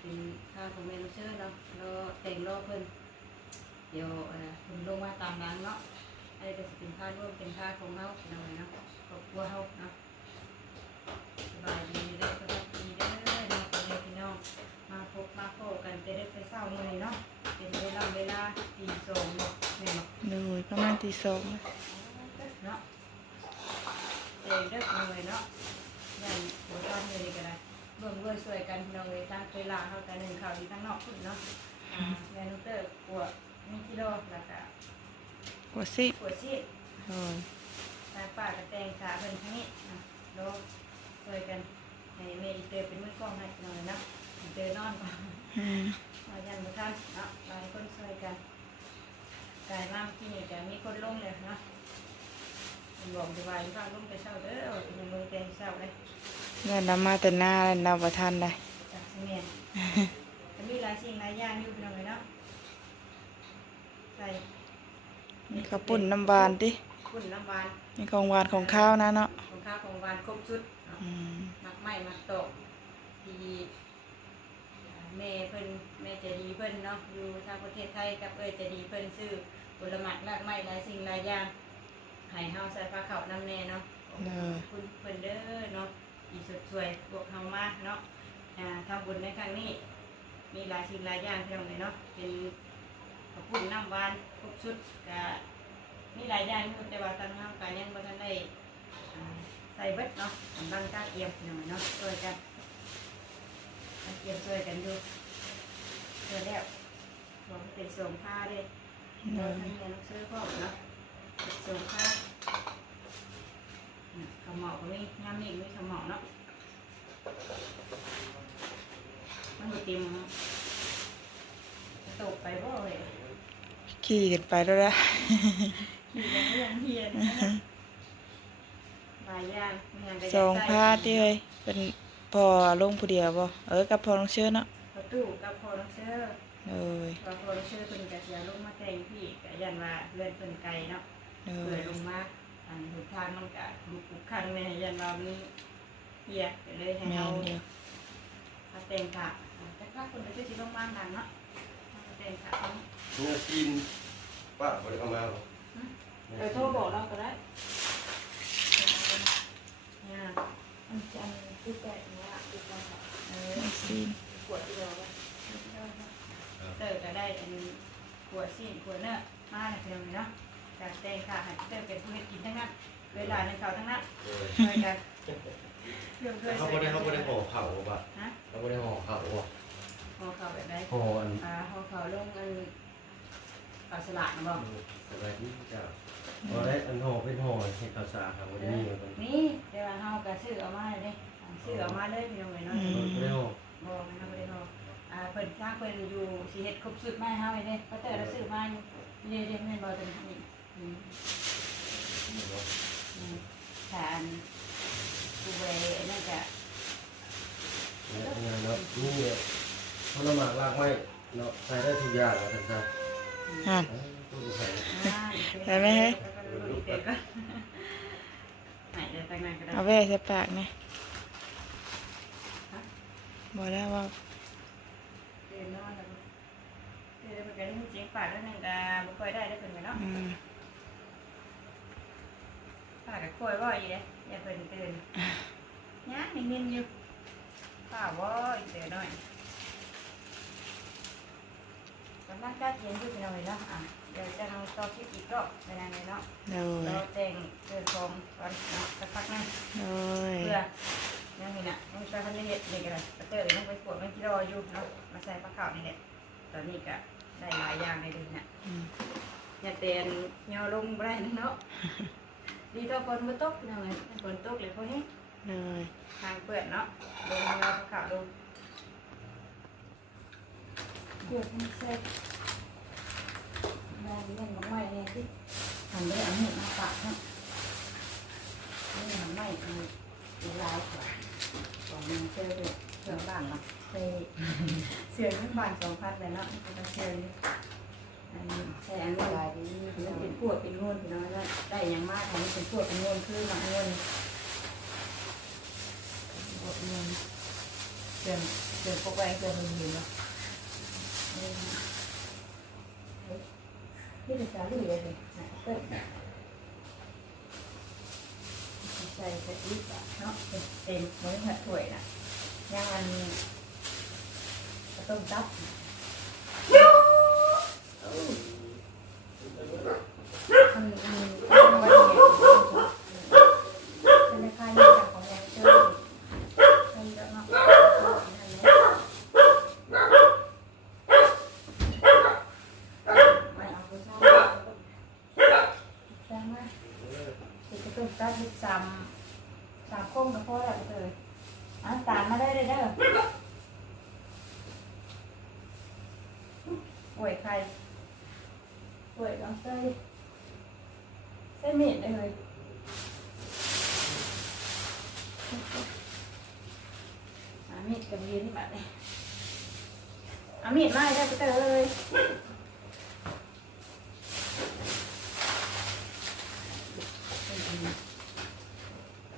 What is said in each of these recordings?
เป็นผ้าของเมนูเชอร์เนาะเราแต่งรอบเพิ่นเดี๋ยวเอ่อผมลงมาตามนั้นเนาะอันนี้ก็จะเป็นค่าร่วมเป็นค่าของเขาหน่อยเนาะครอบครัวเขาเนาะสบายดีเด้อสบายดีเด้อเนาะพ่อแม่พี่น้องมาพบมาโคกันจะได้ไปเศร้าเมื่อยเนาะเป็นเวลาเวลาตีสองเนาะเนี่ยเนาะโดยประมาณตีสองเนาะเด็กเด็กเลยเนาะยันหัวตอนเลยก็ได้ ร่วมด้วยช่วยกันพี่น้องเลยทั้งเวลาเขากันหนึ่งข่าวดีทั้งนอกพุ่นเนาะอ่าแมนูเตอร์ปวดมีกิโลแล้วก็กว่าสิปวดซีดโดยทางป้ากระแตงขาเพิ่นทั้งนี้นะโลกช่วยกันให้แม่อีเตอเป็นมือกล้องให้หน่อยนะอีเตอนอนก่อนอืมมายันมาท่านเนาะหลายคนช่วยกันกายมากที่นี่จะมีคนลงเลยเนาะผมบอกสบายฟังลงไปเช้าเด้อเป็นลงแต่เช้าเลย เงินนำมาแต่หน้าแล้วนำประทันได้จากเมียนจะมีหลายสิ่งหลายอย่างอยู่พี่น้องเลยเนาะใส่มีข้าวปุ้นน้ำหวานติขุ่นน้ำหวานมีของหวานของข้าวนะเนาะของข้าวของหวานครบชุดเนาะอืมมักไม้มักโตกที่แม่เพิ่นแม่ใจะดีเพิ่นเนาะอยู่ทางประเทศไทยกับเอ้ยใจะดีเพิ่นซื้อผลไม้รากไม้หลายสิ่งหลายอย่างให้เฮาใส่ผ้าขาวน้ำแน่เนาะเด้อคุณเพิ่นเด้อเนาะ อีสดสวยพวกเฮามาเนาะอ่าทำบุญในครั้งนี้ มีหลายสิ่งหลายอย่างที่เราเลยเนาะเป็นขอบคุณน้ำหวานครบชุดก็มีหลายอย่างอยู่แต่ว่าทางเฮาก็ยังบ่ทันได้อ่าใส่เบิดเนาะกำลังการเตรียมพี่น้องเนาะช่วยกันการเตรียมช่วยกันอยู่เพื่อแล้วรวมเป็นส่งผ้าด้วยโดเรายทำเงินซื้อพ่อเนาะส่งผ้าน่ะ ขาวเหมาก็มียามนี้มีขาวเหมาเนาะมันบ่เต็มตกไปบ่เลยขี่กันไปแล้วนะขี่กันเรื่องเฮียนนะหลายอย่างมีงานก็ยกสองใพาที่เฮ้ยเป็นพอลงผู้เดียวบ่เออกับพอน้องเชื่อเนาะประตูกับพอน้องเชื่อโดยพอพอน้องเชื่อเพิ่นก็สิเอาลงมาแต่งพี่ก็ยันว่าเลื่อนเพิ่นไกลเนาะโดเปิยดลงมา อันหุบทางมันก็ลุกคุกคันแม่ยันว่ามีเฮียก็เลยให้แม่เฮานเดียวมาแต่งค่ะแต่ถ้าคนไปซื้อสิลงมาดังเนาะมาแต่งค่ะเอาเนื้อซีนป้าบริกรรมาบ่เดี๋ยวโทรบอกเราก็ได้เนี่ยมันจะคือแปะเนี่ยคือแปะเออซีนขวดเดียวก็เตอร์ก็ได้อันขวดซีนขวดเนื้อมาในเพียงเนาะ การแต่งค่ะให้เตอร์เป็นผู้ให้กินทั้งนั้นเวลาในเขาทั้งนั้นเออช่วยกันเพื่อนเพื่อนเขาบ่ได้เขาบ่ได้ห่อเข่าป่ะฮะเขาบ่ได้ห่อเข่าบ่ห่อเขาแบบไหนห่ออันอ่าห่อเขาลงอันปลาสลัดนะบอกสบายดีจ้าบ่ได้อันห่อเป็นห่อเฮ็ดข้าวสารครับบ่ได้มีเหมือนกันนี่เดี๋ยวเฮาก็ซื้อเอามาเลยซื้อเอามาเลยพี่น้องเอ้ยเนาะบ่ได้ห่อบ่แม่นบ่ได้เฮาอ่าเพิ่นสร้างเพิ่นอยู่สิเฮ็ดครบสุดมาให้เฮาเลยเด้เพราะแต่เราซื้อมาอยู่นี่เด้แม่นบ่ตัวนี้อื มอืมถ้าอันผู้ใดอันนั้นก็เนี่ยอันนั้นเนาะนี่เนี่ยผลไม้รากไม้เนาะใส่ได้ทุกอย่างว่าซั่นซะอ่านเออตู้ใส่อ่าได้ไหมเฮ้ยเด็กก็ไหนเดี๋ยวแต่งงานก็ได้เอาแว่ใส่ปากนี่บ่ได้ว่าเดินนอนแล้วเดินไปกันได้เสียงปากแล้วนึงก็บ่ค่อยได้ได้เพิ่นกันเนาะอืมปากก็ ค่อยบ่อีเด้อย่าเพิ่นตื่นยากนิ่มๆอยู่ป้าบ่อีเด้อหน่อยกำลังกัดเย็นอยู่พี่น้องเนาะอะเดี๋ยวจะเอาต่อคลิปอีกรอบไปนานเลยเนาะโดยเราแต่งเกิดของก่อนเนาะสักพักนึงโดยเพื่อยังนี่น่ะยังใช้พันธุ์เห็ดนี่ก็ได้กระเตอร์ยังไปกวดมันที่รออยู่เนาะมาใส่ปลาขาวนี่แหละตอนนี้ก็ได้หลายอย่างเลยเดิน่ะอืมอย่าเตียนเงาลงบ่ได้นะเนาะ ดีต่อฝนบ่ตกพี่น้องเอ้ยฝนตกเลยพอแห้งโดยทางเปิดเนาะลงเงาปลาขาวลงเกิดมันใส่ได้เล่นมาใหม่เนี่ยสิทำได้เอาหมูมาปากเนาะคือร้ายกว่าของมันเชื่อเลยเชื่อบ้านเนาะเคยเชื่อทั้งบ้านสองพันเลยเนาะก็เชื่อ อันนี้ใช่อันนี้ลายนี้มันเป็นพวกเป็นงวนพี่น้อยแล้วได้อยังมากของเป็นพวกเป็นงวนคือมางวนพวกงวนเดินเดินพวกไว้เดินหินเนาะนี่เป็นสาลี่เลยนะเกิดใส่กะทิเนาะเต็มเหมือนหัดถ้วยนะย่างมันต้มตับ มันมันมันไว้เนี่ยเป็นในค่ายนี่จากของแร เจอใช่แล้วเนาะนั่นแหละไม่เอาผู้ชายแซงมาติดกระตุ้นตัดยิบสามสามโค้งกับพ่อแล้วเอะตามมาได้เลยเด้อป่วยใครป่วยลองเส้เม็ดได้เลยอามีดกับยืนแบบนี้อามีดไม่ได้ไปเตอเลย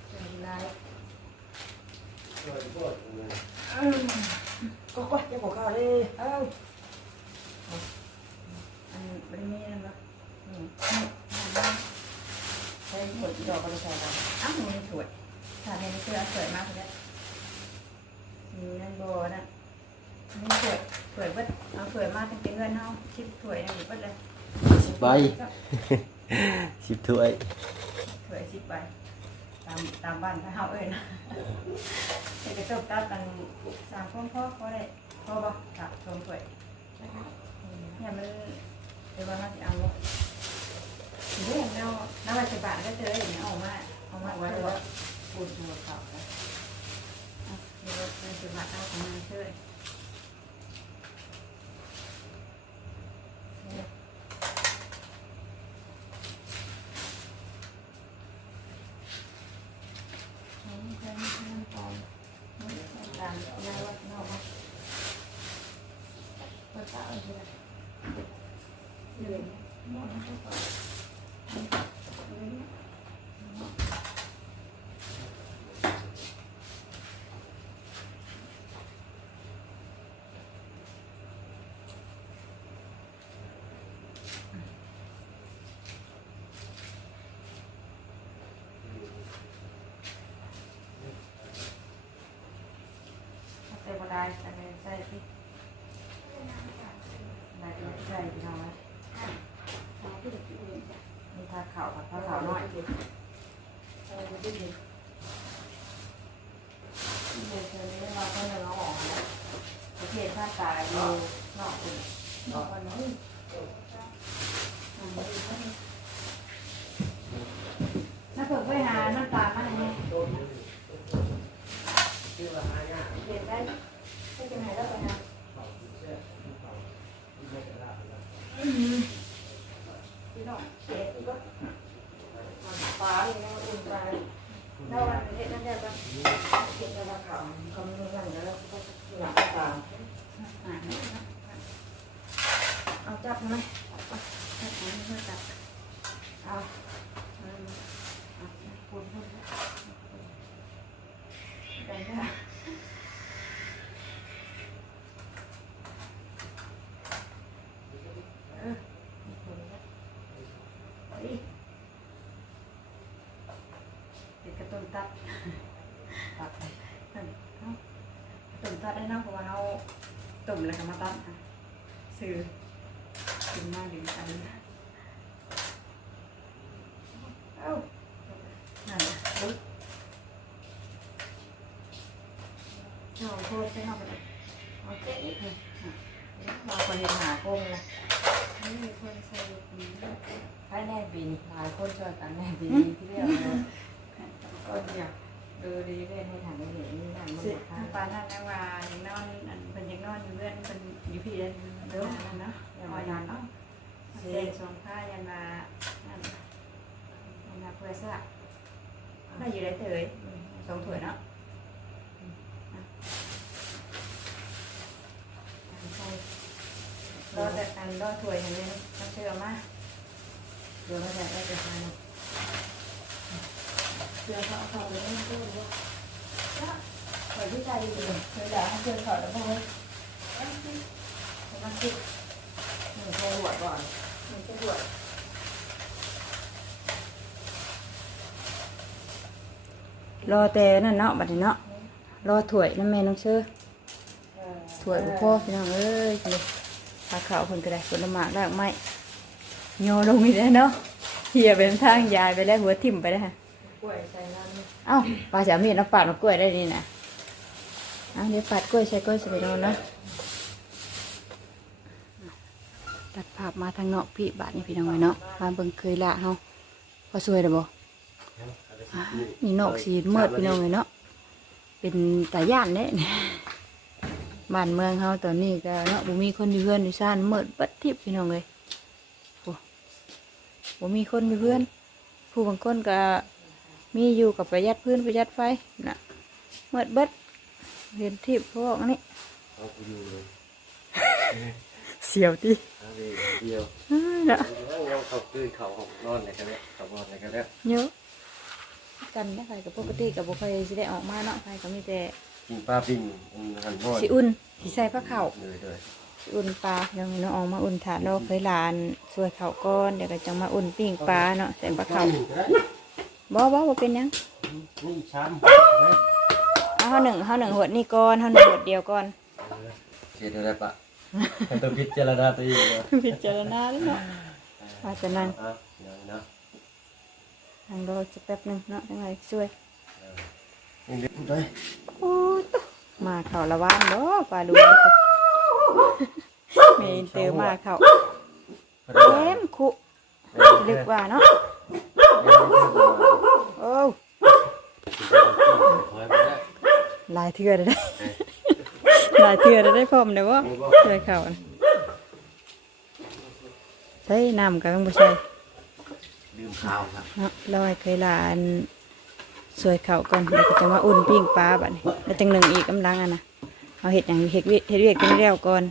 เป็นไร ก็ก็จะบอกเขาเลย เอ้าอันเป็นมีนะมั้ยนี่ใช้หมดดอกกระใส่กันอ้าวมันสวย ถ้าในนี้เสื้อสวยมากเลยนี่นั่นโบนั่นนี่สวยสวยเบิดเอาสวยมากจริงๆเงินเอาชิปสวยนะอยู่เบิดเลยสิบใบสิบถ้วยสวยชิปไปตามตามบ้านพระเฮาเอ้ยนะเด็กกระจกตาตันสามพ่อพ่อเขาได้พ่อบ่ค่ะชมสวยเนี่ยมันเดี๋ยวว่ามันจะเอาเรื่องเราน้ำมันสิบบาทก็เจออย่างนี้ออกมาออกมาไว้ ว่าปูนหัวเขาเดี๋ยวมันสิบบาเอาของมันเชื่อตามนายวัดนอกวัดวัดตาเอาเถอะ ใส่บดายใส่ใส่ที่ได้ใส่ที่เอาไว้มีทาขาวกับทาขาวน้อยเดี๋ยวเดียวนี้เราก็จะน้องออกแล้วประเทศภาคใต้อยู่นอกอื่นนอกวันนี้น้าเปิดไว้หาน้ำตาลมาไหนเนี่ยเห็นได้ จะไหนแล้วไปหาพี่น้องเช็ดก็ฟ้าเลยนะอุ่นไปถ้าวันนี้นั่นเนี่ยก็เก็บกระเขาเขาไม่รู้วันแล้วก็หลับตาเอาจับไหมจับไหมไม่จับเอาพูดพูดกันค่ะเออ เด็กกระตุ้นตัดตัดไปนั่นเอากระตุ้นตัดได้เนาะเพราะว่าเราตุ่ มแล้วก็มาตัดค่ะซื้อกินมากดีจังเอ้านั่นน่ะอุ๊ยเอาโทษใช่ไหมเอาไปเลยเอาเจ๊อีกเลยอะเราคนเห็นหาโกงเลย ไม่มีคนใส่ปี ใช้แน่บินหลายคนช่วยกันแน่บินที่เรียกว่าก็เดียวดูดีเล่นให้ถังได้เห็นนี่นั่นมัน สิ หมดทา ทาง งปานนั่นนะว่ายังนอนอันเป็นยังนอนอยู่เพื่อนเป็นอยู่พี่เดินเด้อเนาะ อย่า ค มา อย ดั ยั น น เนาะ เนาะเจนสองผ้ายันมานั่นยันมาเพื่อสละเได้อยู่ได้เถยสองถ้วยเนาะใช่รอแต่อันรอถ้วยอย่างนี้ต้องเชื่อมาเดี๋ยวเราจะได้จะทานเดี๋ยวเขาเขาเลยไม่รู้ว่าถ้วยที่ใจดีเลยเดี๋ยวเดี๋ยวให้เชื่อเขาแล้วพวกนี้มาคิดหนึ่งตัวหัวก่อนหนึ่งตัวหัวรอแต่นั่นเนาะบัดนี้เนาะรอถ้วยน้ำแม่น้องเชื่อถ้วยบ่พ่อพี่น้องเอ้ยเลยปลาขาวคนก็ได้ผลไม้รากไม้โยลงอีกแล้วเนาะเหี่ยเป็นทางยายไปแล้วหัวทิ่มไปแล้วค่ะกล้วยใส่น้ำนี่เอ้าปลาสามีน้ำปาดมากล้วยได้นี่นะเอ้าเดี๋ยวปาดกล้วยใช้กล้วยใส่ไปโดนเนาะตัดภาพมาทางเนาะพี่บาทนี่พี่น้องเอ้ยเนาะมาเบิ่งเคยละเฮาพอสวยเด้อบ่อ่า นี่นอกสีเมิดพี่น้องเลยเนาะเป็นตาย่านเด้เนี่ยบ้านเมืองเฮาตอนนี้ก็เนาะบ่มีคนอยู่เพื่อนอยู่ซ่านเมิดเบัดทิพย์พี่น้องเลยโอ้บ่มีคนอยู่เพื่อน ผู้บางคนก็มีอยู่กับประหยัดพื้นประหยัดไฟน่ะเมิดเบัดเห็นทิพย์พวกนี้เอาไปอยู่เลยเสียวติเอาไปเดียวอ้าเนาะเอาเขาคืนเขาของนอนไหนกันเนี่ยเขานอนไหนกันเนี่ยเยอะ กันนะใครกับปกติกับบ่ค่อยสิได้ออกมาเนาะใครก็มีแต่กินปลาปิ้งหันหม้อสิอุ่นสิใส่ผ้าขาวเลยเลยอุ่นปลายังน้องออกมาอุ่นถาดเนาะเคยหลานสวยเขาวก้อนเดี๋ยวก็จะมาอุ่นปิ้งปลาเนาะใส่ปลาเขาวบ่บ่บ่เป็นหยังนี่ช้ำเอาเฮาหนึ่งเฮาหนึ่งหวดนี่ก่อนเฮาหนึ่งหวดเดียวก่อน เสียอะไรปะต้องพิจารณาตัวเองเลยพิจารณาแล้วเนาะว่าจะนั่ง อะเดี๋ยวนะ ทางรอจะแป๊บหนึงเนาะยังไงสวยนี่เด็กพูดได้โอ้ยตุ๊มาเขาละวานบ่ปลาดูเมนเตอร์มาเขาแย้มคุลึกว่าเนาะโอ้หลายเทื่อได้หลายเทื่อได้พร้อมเด้อบ่เทื่อเขาน่ะใส่น้ำก็ต้องบ่ใส่ ลืมข้าวครับเนาะรอให้เคยลาอันสวยเขาก่อนแล้วก็จะมาอุ่นปิ้งปลาบัดนี้แล้วจังหนึ่งอีกกำลังอะนะเอาเห็ดอย่างเห็ดเวียเห็ดเวียกกินแล้วก่อน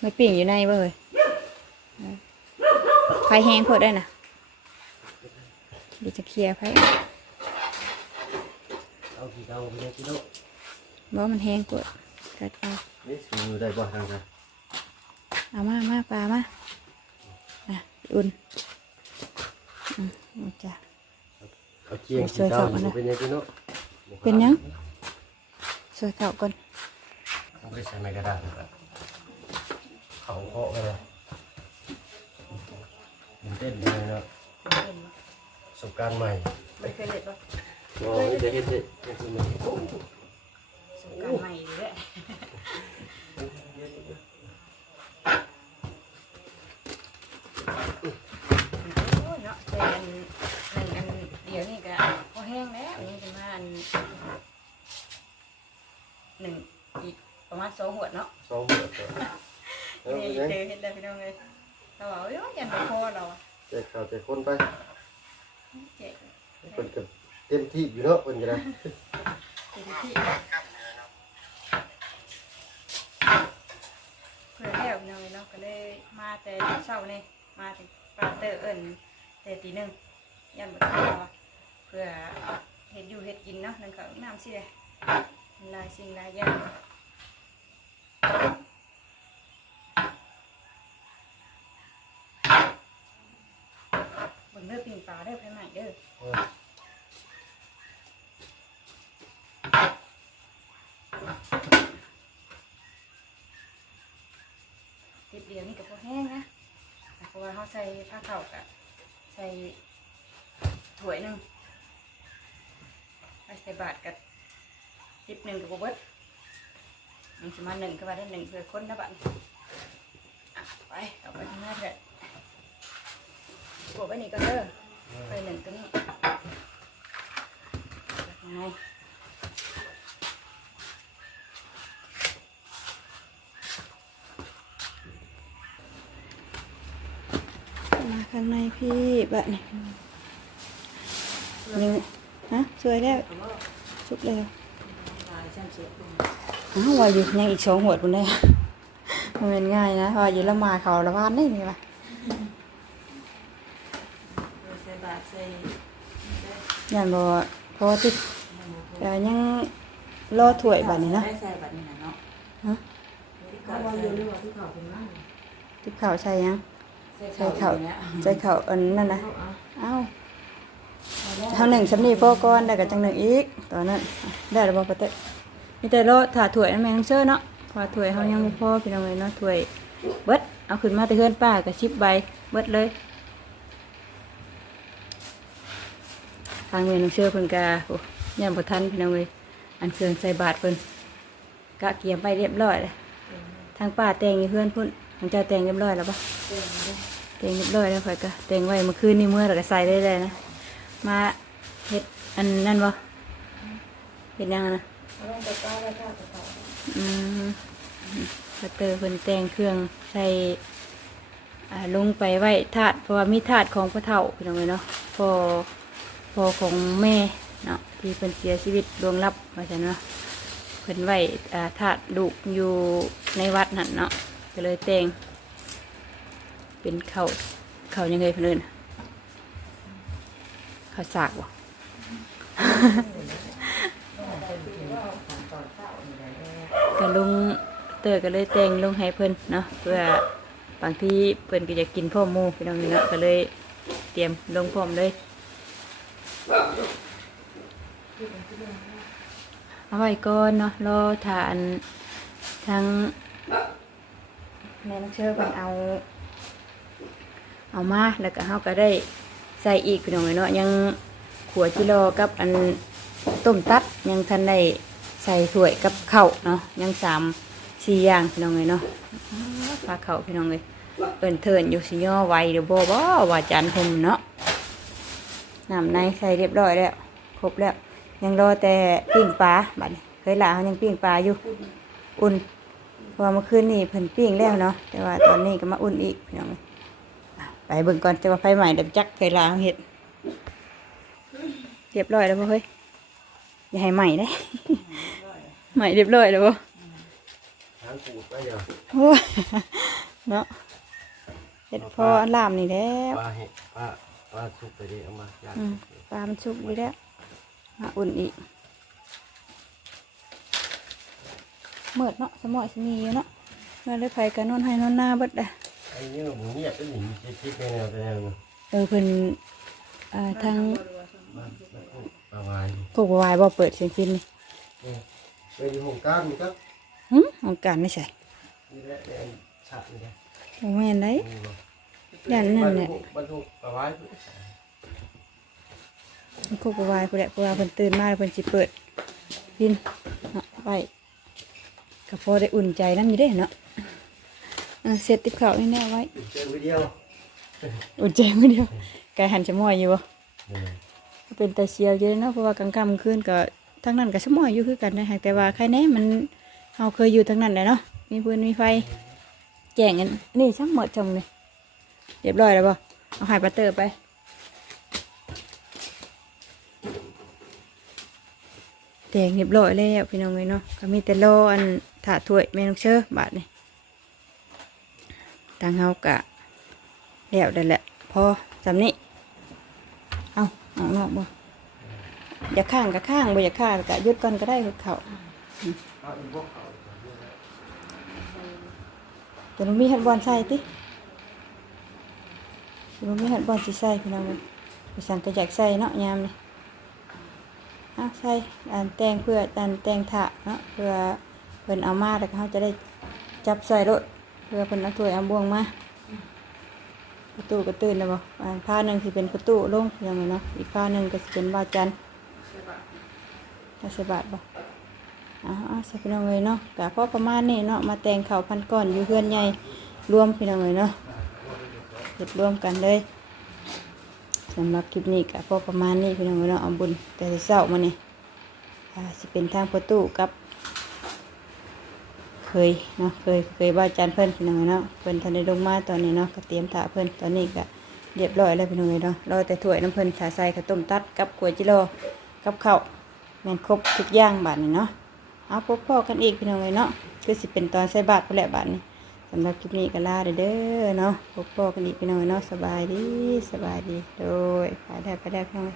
ไม่ปิ้งอยู่ในเว้ยไฟแห้งโพดได้นะเดี๋ยวจะเคลียร์ไฟเอากี่เตาไปเลยกิโลบ่มันแห้งกดกัดเอา นี่สูได้บ่ทางกันเอามามาปลามา อะอุ่นอืมเอาจ้ะเอาเคียงกี่เตาอยู่เป็นยังกิโลเป็นหยังสวยเขาก่อนต้องไปใช้ไม้กระดาษนะครับเขาเคาะกันเลยตื่นเต้นเลยเนาะประสบการณ์ใหม่ไม่เคยเห็นปะโอ้ยจะเห็นเด็ดนี่คือมันโอ้สงการใหม่เลยแหละโอ้ยเนาะแต่อันหนึ่งอันเดียวนี่ก็พอแห้งแล้วอันนี่จะมาอันหนึ่งอีกประมาณสองหัวดเนาะ สองหัวตัวแล้ว นี่ เป็นไงเจอเห็นได้พี่น้องเลยเราบอกว่ายันไปพอเราอะแจกข่าวแจกคนไปเจ๊เป็นกับเต็มที่อยู่เนาะเป็นกันนะเต็มที่เพื่อแล้วพี่น้องเลยเนาะก็เลยมาแต่เช้านี่มาถึงปาเตอร์เอิญแต่ตีหนึ่งยันบดเาเพื่อเห็ดอยู่เห็ดกินเนาะนั่นก็น้ำสิเลยหลายสิ่งหลายอย่าง เด้อปิ่งปลาเด้อไผใหม่เด้อติดเดียวนี่กับพอแห้งนะเพราะว่าเขาใส่ผ้าเข่าวกับใส่ถ้วยหนึ่งไปใส่บาทกับจิบหนึ่งกับเบิดมันจะมาหนึ่งก็มาได้หนึ่งเพื่อคนนะบัดอะไปเอาไปทางหน้าเถอะ บวกไปนี่ก็เด้อไปหนึ่งตัวนี้ไงมาข้างในพี่บะนี่ยังฮะสวยแล้วแต่ว่าสุกแล้วลายช่างเสียคุณอ้าวว่าอยู่ยังอีกสองหัวดพุ่นได้มันเป็นง่ายนะว่าอยู่ละมาเขาละวานนี่นี่ล่ะใส่บาทใส่ ยันบ่เพราะว่าที่เอ่อยังรอถ้วยบัดนี้เนาะได้ใส่บัตรนี่นะเนาะฮะที่เขาว่าอยู่หรือว่าที่เขาเป็นนั่งที่ข้าวใส่ยัง ใส่เขาเนี่ยใส่ข้าวอันนั้นนะเอาเอ้าเท่าหนึ่งสำนีพ่อก่อนได้กับจังหนึ่งอีกตอนนั้นได้แล้วบ่ปะเตะมีแต่รอถาถ้วยนั่นแม่งเชื่อเนาะเพราะว่าถ้วยเฮายังบ่พอพี่น้องเอ้ยเนาะถ้วยเบิดเอาขึ้นมาแต่เฮือนป้าก็10ใบเบิดเลยางเมนองเชื่อเพิ่นกาโอ้ย่านบ่ทันพี่น้องเอ้ยอันเครื่องใส่บาตรเพิ่นกะเกียมไปเรียบร้อยเลยทางป้าแต่งอยู่เพื่อนพุ่นทางเจ้าแต่งเรียบร้อยแล้วปะแต่งเรียบร้อยแล้วข่อยก็แต่งไว้เมื่อคืนนี่เมื่อแล้วก็ใส่ได้เลยนะมาเฮ็ดอันนั่นบ่เฮ็ดยังนะอาลงไปป้าไว้ข้าวกระเป๋าอืมกระเตอเพิ่นแต่งเครื่องใส่อ่าลงไปไว้ถาดเพราะว่ามีถาดของพ่อเฒ่าพี่น้องเอ้ยเนาะพอ พ่อของแม่เนาะที่เพิ่นเสียชีวิตดวงลับว่าซั่นเนาะเพิ่นไว้อ่าธาตุอยู่ในวัดนั่นเนาะก็เลยแต่งเป็นเขาเขายังไงเพิ่นเอิ้นข้าสากบ่ก็ลุงเตอก็เลยแต่งลุงให้เพิ่นเนาะเพื่อบางที่เพิ่นก็อยากกินพ่อหมูพี่น้องนี่เนาะก็เลยเตรียมลงพร้อมเลย เอาไว้ก่อนเนาะรอทานทางแม่น้องเชื่อเพิ่นเอา เอามาแล้วก็เฮาก็ได้ใส่อีกพี่น้องเอ้ยเนาะยังขัวจิโลกับอันต้มตัดยังทันได้ใส่ถ้วยกับข้าวเนาะยังสามสี่อย่างพี่น้องเอ้ยเนาะปลาข้าพี่น้องเอ้ยเอิ้นเทินอยู่สิย่อไวเดี๋ยวบ่บ่ว่าจันทร์ผมเนาะ น้ำในใส่เรียบร้อยแล้ว ครบแล้ว ยังรอแต่ปิ้งปลาบัดนี้เคยลาเขายังปิ้งปลาอยู่ อุ่นเพราะว่าเมื่อคืนนี่เพิ่นปิ้งแล้วเนาะ แต่ว่าตอนนี้ก็มาอุ่นอีกพี่น้องเอ้ยอะไปเบิ่งก่อนจะว่าไฟใหม่เดี๋ยวจักเคยลาเขาเห็ด เรียบร้อยแล้วบ่เฮ้ย อย่าให้ใหม่ได้ใหม่เรียบร้อยแล้วบ่ทางปูดไปเดี๋ยวโอ้ยเนาะเห็ดพออันลามนี่แล้วปลาเห็ดปลา ปลาสุกไปดิเอามาย่างอืมปลามันสุกดีแล้วมาอุ่นอีกเมิดเนาะสมอยสมีอยู่เนาะมาเลยไผกันนอนให้นอนหน้าเบิดอะไอ้เนี่ยหมูเงียบเป็นหนิคิดๆไปแนวไปแนวเออเพิ่นอ่าทางบ้านปลาวายพวกวายบ่เปิดเสียงพินนี่ไปอยู่ห้องการมันก็หึของการไม่ใช่นี่แหละแรงชัดนี่แหละ บ่แม่นได้ นี่บ่ ย่านนั่นแหละบรรทุกปลาวายพวกวายพุ่นแหละเพราะว่าเพิ่นตื่นมาแล้วเพิ่นสิเปิดพินเนาะไปก็พอได้อุ่นใจนำอยู่เด้เนาะอ่าเสร็จติบข้าวนี่แน่ไว้ เจอวิดีโออุ่นใจมื้อเดียวไก่หันชะม้อยอยู่บ่นี่เป็นตาเชียวอยู่เนาะเพราะว่ากลางค่ำคืนก็ทั้งนั้นก็ชะม้อยอยู่คือกันนะแต่ว่าใครแน่มันเฮาเคยอยู่ทั้งนั้นแหละเนาะมีปืนมีไฟแจ้งกันนี่ช่างหมดจังเลย เรียบร้อยแล้วบ่เอาไห้ปัตเตอร์ไปแดงเรียบร้อยแล้วพี่น้องเลยเนาะก็มีแต่รออันถาถ้วยแม่น้องเชื่อบาทนี่ทางเฮากะแล้วได้แหละพอสำนี้เอาออกนอกบ่อย่าข้างก็ข้างบ่อย่าข้างก็ยุดก่อนก็ได้หุดเขาเอาอีกพวกเขาแต่มันมีหัดบอลใส่ติ แต่มันมีหัดบอลสิใส่พี่น้องเอ้ยไปสั่งกระจักใส่เนาะยามนี่เอาใส่อันแตงเพื่ออันแตงถะเนาะเพื่อเพิ่นเอามาแล้วก็เขาจะได้จับใส่รถเพื่อเพิ่นเอาถ้วยเอาบ่วงมาประตูก็ตื่นแล้วบ่อันผ้าหนึ่งสิเป็นประตูลงพี่น้องเอ้ยเนาะอีกผ้าหนึ่งก็สิเป็นบาจันทร์ห้าสิบบาทบ่อ๋อสักพี่น้องเลยเนาะกะพอประมาณนี้เนาะมาแต่งเข่าพันก้อนอยู่เพื่อนใหญ่รวมพี่น้องเลยเนาะ เห็ดร่วมกันเลยสำหรับคลิปนี้ก็พอประมาณนี้พี่น้องเราเอาบุญแต่เศร้ามาเนี่อาสิเป็นทางประตูกับ เคยเนาะเคยเคยบ้าจานเพื่อนพี่น้องเนาะเพื่อนทันได้ลงมาตอนนี้เนาะก็เตรียมถาเพื่อนตอนนี้ก็เรียบร้อยแล้วพี่น้องเนาะรอแต่ถ้วยน้ำเพื่อนถาใส่ข้าวต้มตัดกับกล้วยจิโร่กับข้าวแมนครบทุกอย่างบาทนี่เนาะเอาพบพ่อกันอีกพี่น้องเนาะคือสิเป็นตอนใส่บาทไปแหละบาทนี้ สำหรับคลิปนี้ก็ลาเด้อเนาะพบอกันอีกไปหน่อยเนาะสบายดีสบายดีโดยไปได้ไปได้ข้าง